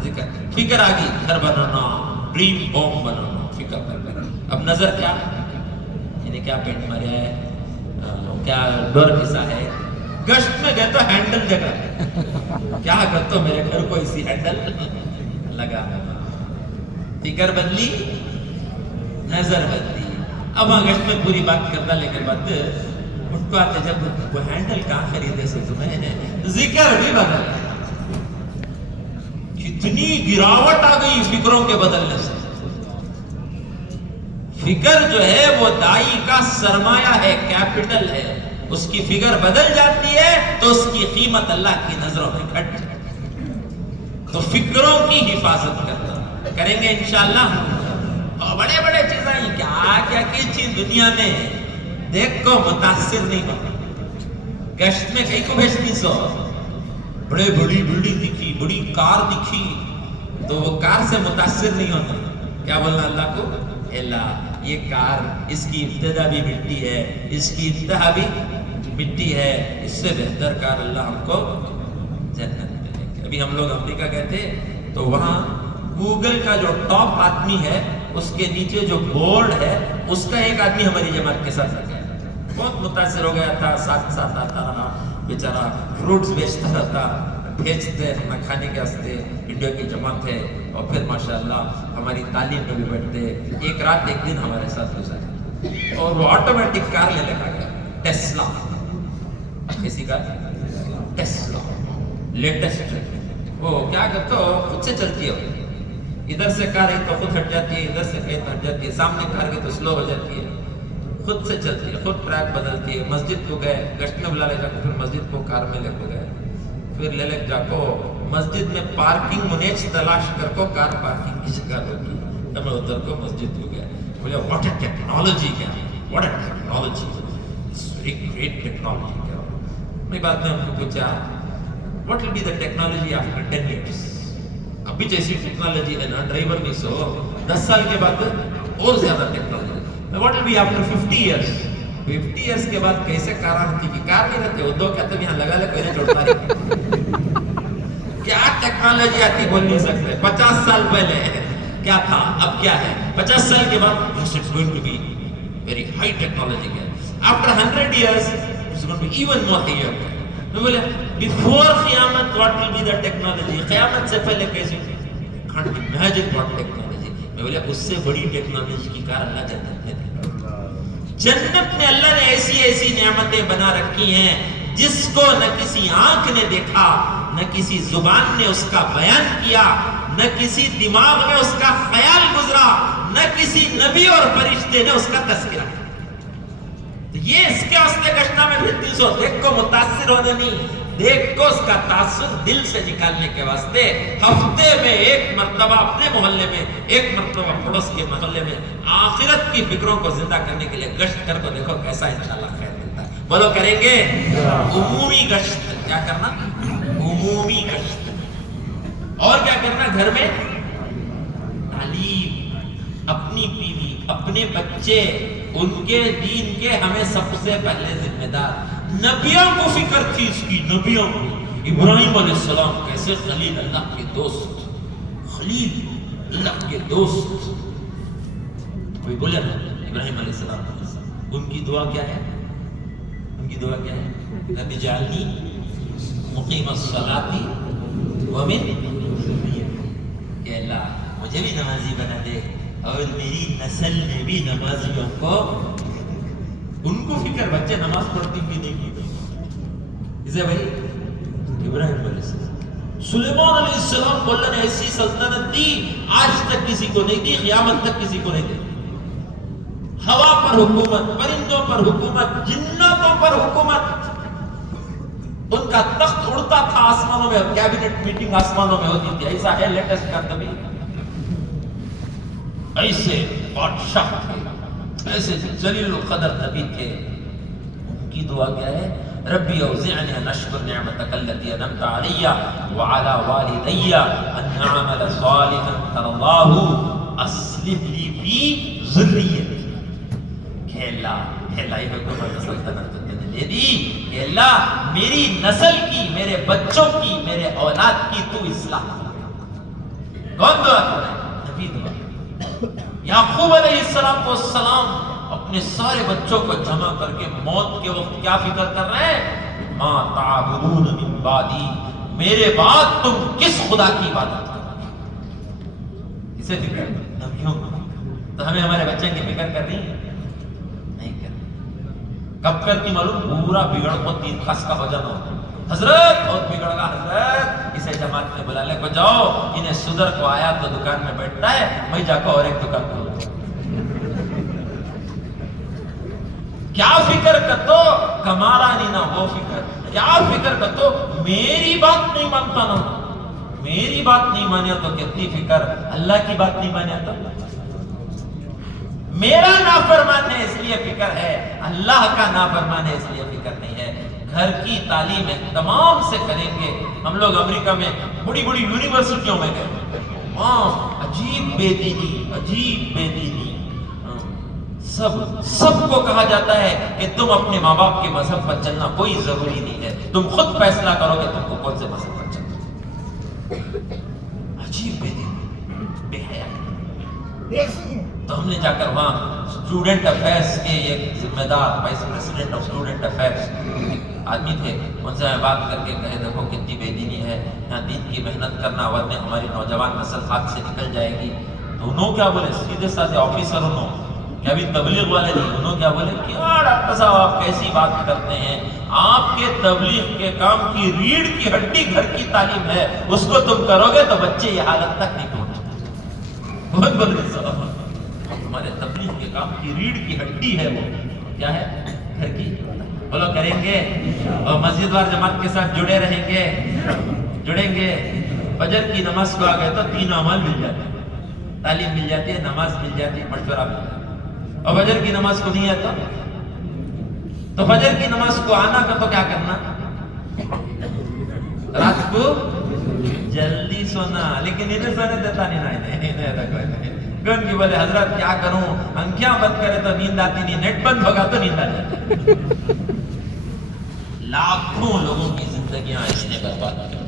ذکر. فکر آ گئی گھر بنانا, ڈریم ہوم بنانا, فکر کر. اب نظر کیا, انہیں کیا پینٹ ماریا ہے, کیا ڈور کسا ہے. گشت میں گئے تو ہینڈل جگہ کیا کرتا ہوں میرے گھر کو اسی ہینڈل لگا. فکر بدلی, نظر بدلی. اب وہاں گشت میں پوری بات کرتا, لیکن بات ان کو آتے جب وہ ہینڈل کہاں خریدے سے تمہیں ذکر بھی بدل. کتنی گراوٹ آ گئی فکروں کے بدلنے سے. فکر جو ہے وہ دائی کا سرمایہ ہے, کیپٹل ہے. اس کی فکر بدل جاتی ہے تو اس کی قیمت اللہ کی نظروں میں گھٹ جاتی ہے. تو فکروں کی حفاظت کرنا کریں گے انشاءاللہ. اور بڑے بڑے چیزیں کیا کیا کی چیز دنیا میں دیکھ کو متاثر نہیں ہونا. گشت میں کئی کو بھیجتی سو بڑی بلڈنگ دکھی, بڑی کار دکھی تو وہ کار سے متاثر نہیں ہونا. کیا بولنا اللہ کو, اللہ یہ کار اس کی ابتدا بھی مٹی ہے, اس کی انتہا بھی مٹی ہے, اس سے بہتر کار اللہ ہم کو جنت میں دے گا. ابھی ہم لوگ امریکہ گئے تھے تو وہاں گوگل کا جو ٹاپ آدمی ہے اس کے نیچے جو بورڈ ہے اس کا ایک آدمی ہماری جماعت کے ساتھ لگا. بہت متاثر ہو گیا تھا. ساتھ آتا رہا بیچارہ, فروٹس بیچتا رہتا, بھیجتے اپنا کھانے کے واسطے. انڈیا کی جماعت ہے اور پھر ماشاءاللہ ہماری تعلیم میں بھی بیٹھتے. ایک رات ایک دن ہمارے ساتھ گزارے اور وہ آٹومیٹک کار لے لگا گیا, ٹیسلا. کسی کا ٹیسلا لیٹسٹ. وہ کیا کرتا ہو خود سے چلتی ہے. ادھر سے کار ہے تو خود ہٹ جاتی ہے, ادھر سے کہیں ہٹ جاتی ہے, سامنے کار گئی تو سلو ہو جاتی ہے, خود سے چلتی ہے, خود ٹریک بدلتی ہے. مسجد کو گئے, گشت میں بلا لے جا کو, پھر مسجد کو کار میں لے کو گئے, پھر لے جا کو مسجد میں پارکنگ منیج تلاش کر کو کار پارکنگ کی جگہ ہوتی ہے. تب میں ادھر کو مسجد کو گیا. بولے واٹ اے ٹیکنالوجی, کیا what a technology, great technology. کیا میں بعد میں ہم کو پوچھا what will be the technology after 10 years. ابھی جیسی ٹیکنالوجی ہے نا, ڈرائیور نہیں سو 10 سال کے بعد اور زیادہ technology. What will be after 50 years. 50 years کے بعد کیسے کار آتی کی کار نہیں رہتے, وہ 2 کہتے ہیں یہاں لگا لے کوئی نہیں چھوڑتا نہیں. کیا ٹیکنالوجی آتی بول نہیں سکتے. 50 سال پہلے کیا تھا, اب کیا ہے. 50 سال کے بعد yes it's going to be very high technology. After 100 years it's going to be even more higher. میں بولے before قیامت what will be the technology. قیامت سے پہلے کیسے, can't imagine what technology. میں بولے اس سے بڑی ٹیکنالوجی کی کار اللہ جنت میں دے. جنت میں اللہ نے ایسی ایسی نعمتیں بنا رکھی ہیں جس کو نہ کسی آنکھ نے دیکھا نہ کسی زبان نے اس کا بیان کیا، نہ کسی دماغ میں اس کا خیال گزرا، نہ کسی نبی اور فرشتے نے اس کا تذکرہ کیا۔ تو یہ اس کے واسطے گشتہ میں بھیجتی سو دیکھ کو متاثر ہونے نہیں، دیکھ کو اس کا تاثر دل سے نکالنے کے واسطے ہفتے میں ایک مرتبہ اپنے محلے میں، ایک مرتبہ پڑوس کے محلے میں آخرت کی فکروں کو زندہ کرنے کے لیے گشت کر کو دیکھو کیسا انشاءاللہ خیر ملتا ہے۔ بولو کریں گے؟ عمومی گشت کیا کرنا؟ عمومی گشت۔ اور کیا کرنا؟ گھر میں تعلیم، اپنی بیوی، اپنے بچے، ان کے دین کے ہمیں سب سے پہلے ذمہ دار۔ نبیوں کو فکر تھی اس کی، نبیوں کو۔ ابراہیم علیہ السلام کیسے خلیل اللہ کے دوست، خلیل اللہ کے دوست۔ کوئی بولے نا ابراہیم علیہ السلام، ان کی دعا کیا ہے؟ ان کی دعا کیا ہے؟ رب اجعلنی مقیم الصلاۃ ومن ذریتی، کہ اللہ مجھے بھی نمازی بنا دے اور میری نسل میں بھی نمازیوں کو۔ ان کو فکر بچے نماز پڑھتی بھی نہیں کی اسے بھائی ابراہیم علیہ السلام۔ سلیمان علیہ السلام کو اللہ نے ایسی سلطنت دی آج تک کسی کو نہیں دی، قیامت تک کسی کو نہیں دی۔ ہوا پر حکومت، پرندوں پر حکومت، جناتوں پر حکومت۔ ان کا تخت اڑتا تھا آسمانوں میں، کیبنٹ میٹنگ آسمانوں میں ہوتی تھی۔ ایسا ہے لیٹسٹ کا کبھی؟ ایسے بادشاہ تھے، ایسے جلیل القدر نبی تھے۔ ان کی دعا کیا ہے؟ ربی اوزعنی ان اشکر نعمتک التی انعمت علی وعلی والدی ان اعمل صالحا ترضاہ اصلح لی فی ذریتی۔ کہ اللہ یہ حکومت سلطنت تو نے دے دی کہ اللہ میری نسل کی، میرے بچوں کی، میرے اولاد کی تو اصلاح۔ کون دعا کر رہا ہے؟ نبی دعا۔ یعقوب علیہ السلام اپنے سارے بچوں کو جمع کر کے موت کے وقت کیا فکر کر رہے ہیں؟ ما تعبدون من بعدی، میرے بعد تم کس خدا کی عبادت کرو؟ کسے فکر؟ نبیوں کو۔ تو ہمیں ہمارے بچے کی فکر کرنی ہے؟ نہیں کرنی۔ کب کرتی معلوم؟ پورا بگڑ کو تین خاص کا ہو جانا۔ حضرت بہت بگڑ گا حضرت، اسے جماعت میں بلا لے کو جاؤ، انہیں صدر کو آیا تو دکان میں بیٹھتا ہے، میں جا کر اور ایک دکان کھولتا۔ کیا فکر کرتو؟ کمارا نہیں نا وہ فکر۔ کیا فکر کرتو؟ میری بات نہیں مانتا نا، میری بات نہیں مانیا تو کتنی فکر، اللہ کی بات نہیں مانیا تو میرا نافرمان ہے اس لیے فکر ہے، اللہ کا نافرمان ہے اس لیے فکر نہیں ہے۔ گھر کی تعلیم تمام سے کریں گے۔ ہم لوگ امریکہ میں بڑی بڑی یونیورسٹیوں میں گئے، وہاں عجیب بے دینی، عجیب بے دینی۔ سب کو کہا جاتا ہے کہ تم اپنے ماں باپ کے مذہب پر چلنا کوئی ضروری نہیں ہے، تم خود فیصلہ کرو کہ تم کو کون سے مذہب پر چلنا۔ عجیب بے دینی، بے حیا۔ تو ہم نے جا کر وہاں اسٹوڈنٹ افیئرس کے ایک ذمہ دار، vice president of student affairs آدمی تھے، ان سے میں بات کر کے کہے دیکھو کتنی بے دینی ہے، یہاں دین کی محنت کرنا، ورنہ ہماری نوجوان نسل ہاتھ سے نکل جائے گی۔ تو انہوں کیا بولے؟ سیدھے سادھے آفیسر انہوں، کہ ابھی تبلیغ والے نہیں، انہوں کیا بولے؟ کیا ڈاکٹر صاحب آپ کیسی بات کرتے ہیں، آپ کے تبلیغ کے کام کی ریڑھ کی ہڈی گھر کی تعلیم ہے، اس کو تم کرو گے تو بچے یہ حالت تک نہیں پہنچے۔ بہت بولے صاحب، ہمارے تبلیغ کے کام کی ریڑھ کی ہڈی ہے، وہ کیا ہے؟ گھر کی۔ بولو کریں گے، اور مسجد وار جماعت کے ساتھ جڑے رہیں گے، جڑیں گے۔ فجر کی نماز کو آ گئے تو تین اعمال مل جاتے ہیں، تعلیم مل جاتی ہے، نماز مل جاتی ہے، مشورہ مل جاتا ہے۔ اور فجر کی نماز کو نہیں آتا تو فجر کی نماز کو آنا کا تو کیا کرنا؟ رات کو جلدی سونا، لیکن انہیں سونے دیتا نہیں۔ گن کی بولے حضرت کیا کروں، آنکھیں بند کرے تو نیند آتی نہیں، نیٹ بند ہوگا تو نیند آ جاتی۔ لاکھوں لوگوں کی زندگیاں اس نے برباد کر،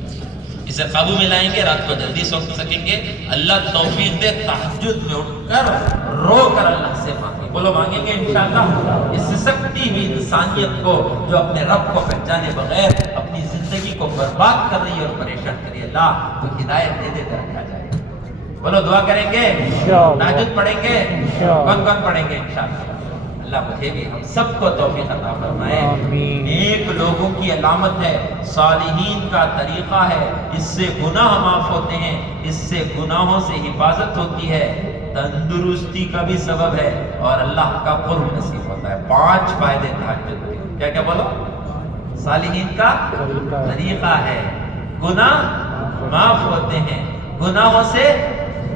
اسے قابو میں لائیں گے، رات کو جلدی سو سکیں گے۔ اللہ توفیق دے، تہجد میں اٹھ کر رو کر اللہ سے مانگیں۔ بولو مانگیں گے انشاءاللہ۔ اس سسکتی ہوئی انسانیت کو جو اپنے رب کو پہچانے بغیر اپنی زندگی کو برباد کر رہی ہے اور پریشان کر رہی ہے، اللہ تو ہدایت دے دے کر رکھا جائے۔ بولو دعا کریں گے، تہجد پڑھیں گے، کون کون پڑھیں گے انشاءاللہ؟ اللہ مجھے بھی ہم سب کو توفیق عطا فرمائے. آمین. نیک لوگوں کی علامت ہے, صالحین کا طریقہ ہے, اس سے گناہ معاف ہوتے ہیں, اس سے گناہوں سے حفاظت ہوتی ہے, تندرستی کا بھی سبب ہے, اور اللہ کا قرب نصیب ہوتا ہے. 5 فائدے تہجد کے. کیا کیا بولو؟ صالحین کا طریقہ ہے, گناہ معاف ہوتے ہیں, گناہوں سے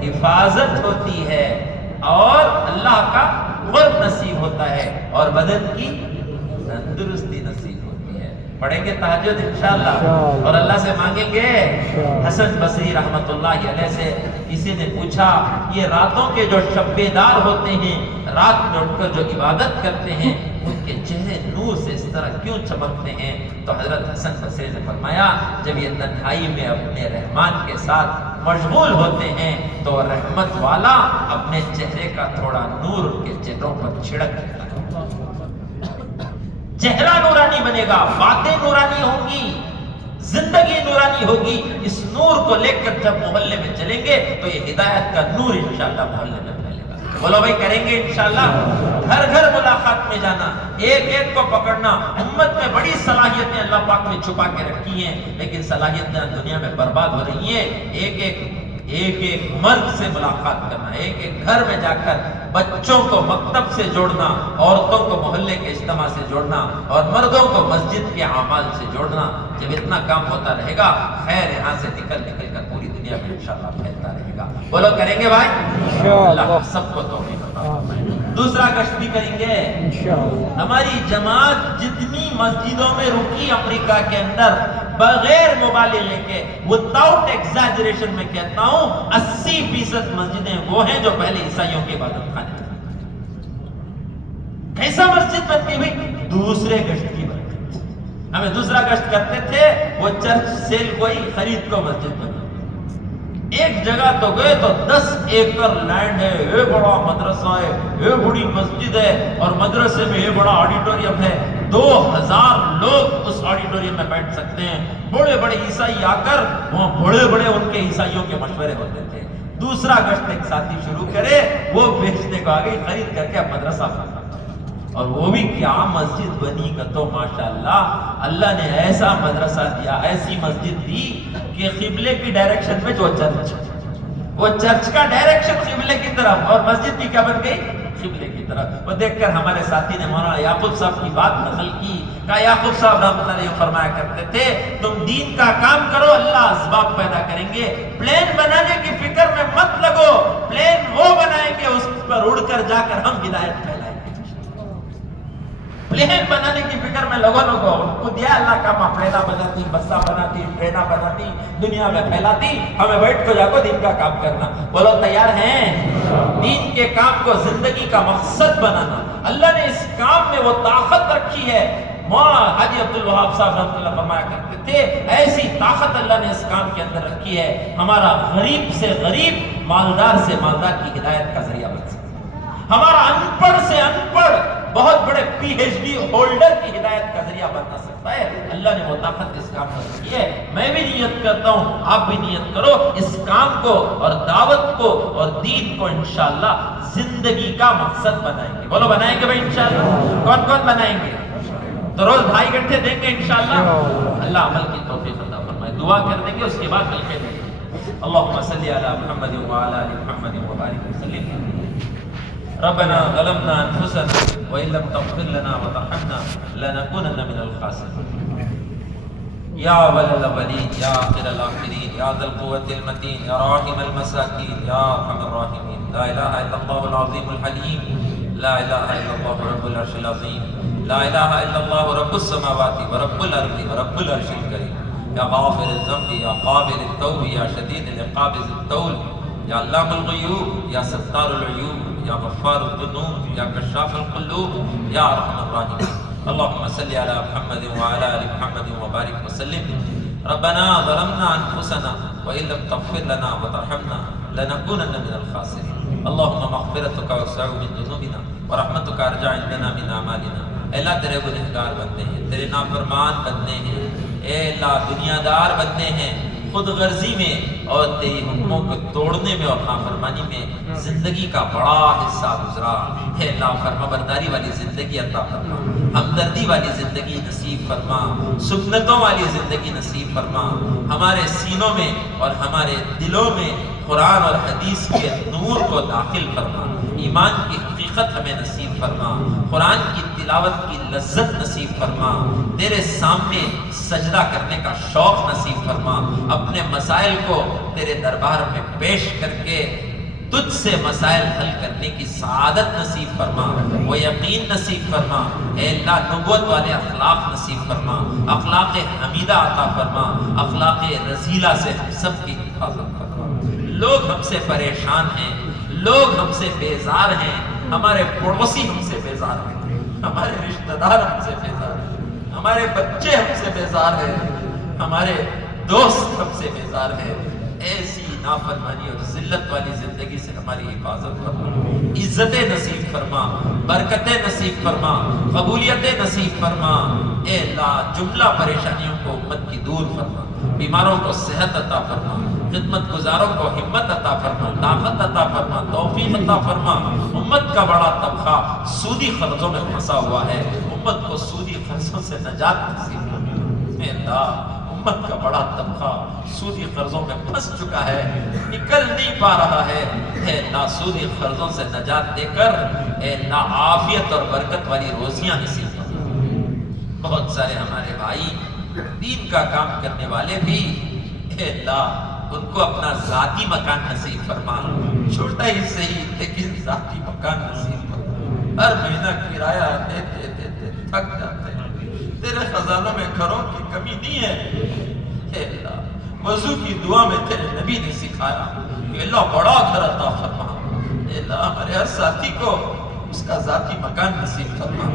حفاظت ہوتی ہے, اور اللہ کا قرب نصیب ہوتا ہے, اور بدن کی تندرستی نصیب ہوتی ہے. پڑھیں گے تہجد انشاءاللہ, اور اللہ سے مانگیں گے. حسن بصری رحمت اللہ علیہ سے کسی نے پوچھا, یہ راتوں کے جو شب دار ہوتے ہیں, رات میں اٹھ کر جو عبادت کرتے ہیں, ان کے چہرے نور سے اس طرح کیوں چمکتے ہیں؟ تو حضرت حسن بصری نے فرمایا, جب یہ تنہائی میں اپنے رحمان کے ساتھ مشغول ہوتے ہیں تو رحمت والا اپنے چہرے کا تھوڑا نور ان کے چہروں پر چھڑک دیتا ہے. چہرہ نورانی بنے گا, باتیں نورانی ہوں گی, زندگی نورانی ہوگی. اس نور کو لے کر جب محلے میں چلیں گے تو یہ ہدایت کا نور انشاءاللہ محلے میں پھیلے گا. بولو بھائی, کریں گے انشاءاللہ. گھر گھر ملاقات میں جانا, ایک ایک کو پکڑنا. امت میں بڑی صلاحیتیں اللہ پاک نے چھپا کے رکھی ہیں, لیکن صلاحیتیں دنیا میں برباد ہو رہی ہیں. ایک ایک مرد سے ملاقات کرنا, ایک ایک گھر میں جا کر بچوں کو مکتب سے جوڑنا, عورتوں کو محلے کے اجتماع سے جوڑنا, اور مردوں کو مسجد کے اعمال سے جوڑنا. جب اتنا کام ہوتا رہے گا, خیر یہاں سے نکل کر پوری دنیا میں انشاءاللہ پھیلتا رہے گا. بولو کریں گے بھائی؟ اللہ سب کو توفیق عطا فرمائے. دوسرا گشت بھی کریں گے انشاءاللہ. ہماری جماعت جتنی مسجدوں میں رکی امریکہ کے اندر, بغیر مبالغے کے, وداؤٹ ایگزیجریشن میں کہتا ہوں, 80% مسجدیں وہ ہیں جو پہلے عیسائیوں کے عبادت خانے تھے. کیسا مسجد بنتی ہوئی؟ دوسرے گشت کی برکت. ہمیں دوسرا گشت کرتے تھے, وہ چرچ سیل کوئی خرید کو مسجد بنی. ایک جگہ تو گئے تو 10 ایکڑ لینڈ ہے, یہ بڑا مدرسہ ہے, یہ بڑی مسجد ہے, اور مدرسے میں یہ بڑا آڈیٹوریم ہے, 2000 لوگ اس آڈیٹوریم میں بیٹھ سکتے ہیں. بڑے بڑے عیسائی آ کر وہاں بڑے بڑے ان کے عیسائیوں کے مشورے ہوتے تھے. دوسرا گشت ایک ساتھی شروع کرے, وہ بیچنے کو آگئی, خرید کر کے مدرسہ بنا, اور وہ بھی کیا مسجد بنی کا. تو ماشاءاللہ اللہ نے ایسا مدرسہ دیا, ایسی مسجد دی کہ قبلے کی ڈائریکشن میں جو چرچ, وہ چرچ کا ڈائریکشن قبلے کی طرف, اور مسجد بھی کیا بن گئی؟ قبلے کی طرف. وہ دیکھ کر ہمارے ساتھی نے مولانا یعقوب صاحب کی بات نقل کی. کہا یعقوب صاحب رحمۃ اللہ علیہ فرمایا کرتے تھے, تم دین کا کام کرو, اللہ اسباب پیدا کریں گے. پلین بنانے کی فکر میں مت لگو, پلین وہ بنائیں گے اس پر اڑ کر جا کر ہم ہدایت پھیلائیں گے. پلین بنانے کی فکر میں لوگوں کو دیا اللہ کا, ماں پلینا بناتی, بسا بناتی, ٹرینہ بناتی, دنیا میں پھیلاتی, ہمیں بیٹھ کو جا کو دین کا کام کرنا. بولو تیار ہیں؟ دین کے کام کو زندگی کا مقصد بنانا. اللہ نے اس کام میں وہ طاقت رکھی ہے. مولانا حاجی عبدالوہاب صاحب رحمۃ اللہ فرمایا کرتے تھے, ایسی طاقت اللہ نے اس کام کے اندر رکھی ہے, ہمارا غریب سے غریب, مالدار سے مالدار کی ہدایت کا ذریعہ بن سکتا ہے. ہمارا ان پڑھ سے ان پڑھ, بہت بڑے PhD ہولڈر کی ہدایت کا ذریعہ بنا سکتا ہے. اللہ نے وہ طاقت اس کام میں رکھی ہے. میں بھی نیت کرتا ہوں, آپ بھی نیت کرو, اس کام کو اور دعوت کو اور دین کو انشاءاللہ زندگی کا مقصد بنائیں گے. بولو بنائیں گے بھائی انشاءاللہ. کون کون بنائیں گے؟ تو روز 2.5 گھنٹے دیں گے انشاءاللہ. اللہ عمل کی توفیق عطا فرمائے. دعا کر دیں گے, اس کے بعد مل کے دیں گے. اللهم صل على محمد وعلى ال محمد وبارك وسلم. ربنا ظلمنا انفسنا وان لم تغفر لنا وترحمنا لنكونن من الخاسرين. یا اول الاولین, یا آخر الاخرین, یا ذا القوة المتین, یا راحم المساکین, یا ارحم الراحمین. لا الہ الا اللہ العظیم الحلیم, لا الہ الا اللہ رب العرش العظیم, لا الہ الا اللہ رب السماوات ورب الارض ورب العرش الکریم. یا غافر الذنب, یا قابل التوب, یا شدید العقاب ذی الطول, یا علام الغیوب, یا ستار العیوب, یا غفار الذنوب, یا کشاف القلوب, یا ارحم الراحمین. اللهم صل على محمد وعلى ال محمد وبارك وسلم. ربنا ظلمنا انفسنا وان لم تغفر لنا وترحمنا لنكونن من الخاسرين. اللهم مغفرتك اوسع من ذنوبنا ورحمتك ارجع عندنا من اعمالنا. اے اللہ تیرے گنہگار بندے ہیں, تیرے نافرمان بندے ہیں, اے اللہ دنیا دار بندے ہیں, خود غرضی میں اور تیری حکموں کو توڑنے میں اور نافرمانی میں زندگی کا بڑا حصہ گزرا. اے اللہ فرما برداری والی زندگی عطا فرما, ہمدردی والی زندگی نصیب فرما, سنتوں والی زندگی نصیب فرما. ہمارے سینوں میں اور ہمارے دلوں میں قرآن اور حدیث کے نور کو داخل فرما, ایمان کی حقیقت ہمیں نصیب فرما, قرآن کی تلاوت کی لذت نصیب فرما, تیرے سامنے سجدہ کرنے کا شوق نصیب فرما, اپنے مسائل کو تیرے دربار میں پیش کر کے تجھ سے مسائل حل کرنے کی سعادت نصیب فرما, وہ یقین نصیب فرما. اے اللہ نبوت والے اخلاق نصیب فرما, اخلاق حمیدہ عطا فرما, اخلاق رذیلہ سے ہم سب کی حفاظت فرما. لوگ ہم سے پریشان ہیں, لوگ ہم سے بیزار ہیں, ہمارے پڑوسی ہم سے بیزار ہیں, ہمارے رشتہ دار ہم سے بیزار ہیں, ہمارے بچے ہم سے بیزار ہیں, ہمارے دوست ہم سے بیزار ہیں. ایسی نافرمانی اور ذلت والی زندگی سے ہماری حفاظت فرما, عزتیں نصیب فرما, برکتیں نصیب فرما, قبولیتیں نصیب فرما. اے اللہ جملہ پریشانیوں کو امت کی دور فرما, بیماروں کو صحت عطا فرما, خدمت گزاروں کو ہمت عطا فرما, طاقت عطا فرما, توفیق عطا فرما. امت کا بڑا طبقہ سودی قرضوں میں پھنسا ہوا ہے, امت کو سودی قرضوں سے نجات نصیب فرما. اے اللہ امت کا بڑا طبقہ سودی قرضوں میں پھنس چکا ہے, نکل نہیں پا رہا ہے. اے اللہ سودی قرضوں سے نجات دے کر اے اللہ عافیت اور برکت والی روزیاں نصیب فرما. بہت سارے ہمارے بھائی دین کا کام کرنے والے بھی اے اللہ ان کو اپنا ذاتی مکان نصیب فرما, چھوٹا ہی صحیح لیکن ذاتی مکان نصیب فرما. ہر مہینہ کرایہ دیتے دیتے تھک جاتے ہیں, تیرے خزانوں میں گھروں کی کمی نہیں ہے. اے اللہ وضو کی دعا میں تیرے نبی نے سکھایا کہ اللہ بڑا گھر عطا فرما. اے اللہ ہمارے ہر ساتھی کو اس کا ذاتی مکان نصیب فرما,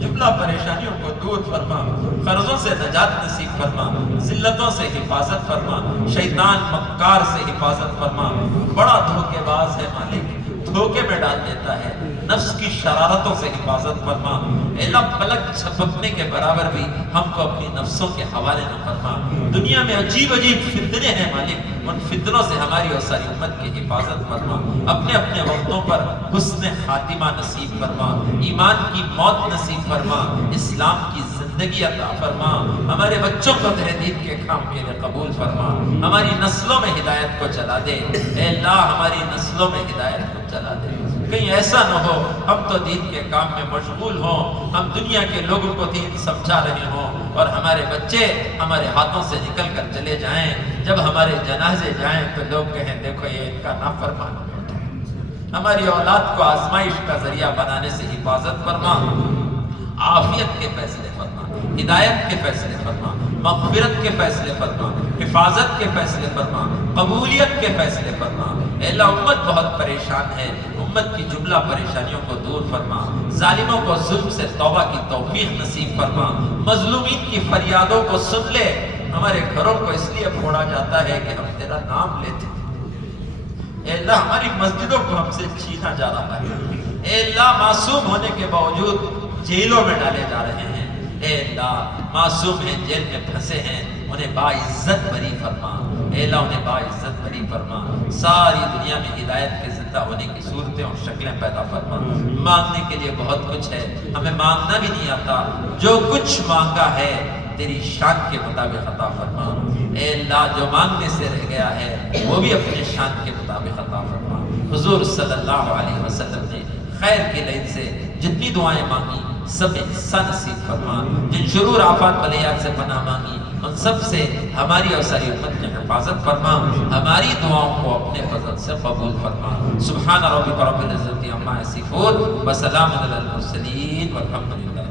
جملہ پریشانیوں کو دور فرما, قرضوں سے نجات نصیب فرما, ذلتوں سے حفاظت فرما, شیطان مکار سے حفاظت فرما. بڑا دھوکے باز ہے مالک, دھوکے میں ڈال دیتا ہے, نفس کی شرارتوں سے حفاظت فرما. اے اللہ پلک جھپکنے کے برابر بھی ہم کو اپنی نفسوں کے حوالے نہ فرما. دنیا میں عجیب عجیب فتنے ہیں مالک, ان فتنوں سے ہماری اور ساری امت کی حفاظت فرما. اپنے اپنے وقتوں پر حسن خاتمہ نصیب فرما, ایمان کی موت نصیب فرما, اسلام کی زندگی عطا فرما. ہمارے بچوں کو تیرے دین کے کام کے لیے قبول فرما, ہماری نسلوں میں ہدایت کو چلا دے. اے اللہ ہماری نسلوں میں ہدایت کو چلا دے. کہیں ایسا نہ ہو ہم تو دین کے کام میں مشغول ہوں, ہم دنیا کے لوگوں کو دین سمجھا رہے ہوں اور ہمارے بچے ہمارے ہاتھوں سے نکل کر چلے جائیں. جب ہمارے جنازے جائیں تو لوگ کہیں دیکھو یہ ان کا نافرمان بیٹا. ہماری اولاد کو آزمائش کا ذریعہ بنانے سے حفاظت فرما, عافیت کے فیصلے فرما, ہدایت کے فیصلے فرما, مغفرت کے فیصلے فرما, حفاظت کے فیصلے فرما, قبولیت کے فیصلے فرما. اے اللہ امت بہت پریشان ہے, امت کی جملہ پریشانیوں کو دور فرما, ظالموں کو ظلم سے توبہ کی توفیق نصیب فرما, مظلومین کی فریادوں کو سن لے. ہمارے گھروں کو اس لیے پھوڑا جاتا ہے کہ ہم تیرا نام لیتے ہیں. اے اللہ ہماری مسجدوں کو ہم سے چھینا جا رہا ہے. اے اللہ معصوم ہونے کے باوجود جیلوں میں ڈالے جا رہے ہیں. اے اللہ معصوم ہیں, جیل میں پھنسے ہیں, انہیں باعزت بری فرما. اے اللہ انہیں باعزت بری فرما. ساری دنیا میں ہدایت کے زندہ ہونے کی صورتیں اور شکلیں پیدا فرما. مانگنے کے لیے بہت کچھ ہے, ہمیں مانگنا بھی نہیں آتا. جو کچھ مانگا ہے تیری شان کے مطابق عطا فرما. اے اللہ جو مانگنے سے رہ گیا ہے وہ بھی اپنے شان کے مطابق عطا فرما. حضور صلی اللہ علیہ وسلم نے خیر کے لین سے جتنی دعائیں مانگی سب میں حصہ نصیب فرما. جن شرور آفات بلیات سے پناہ مانگی ان سب سے ہماری اور ساری امت کی حفاظت فرما. ہماری دعاؤں کو اپنے فضل سے قبول فرما. سبحان ربک رب العزت عما یصفون وسلام علی المرسلین والحمد للہ.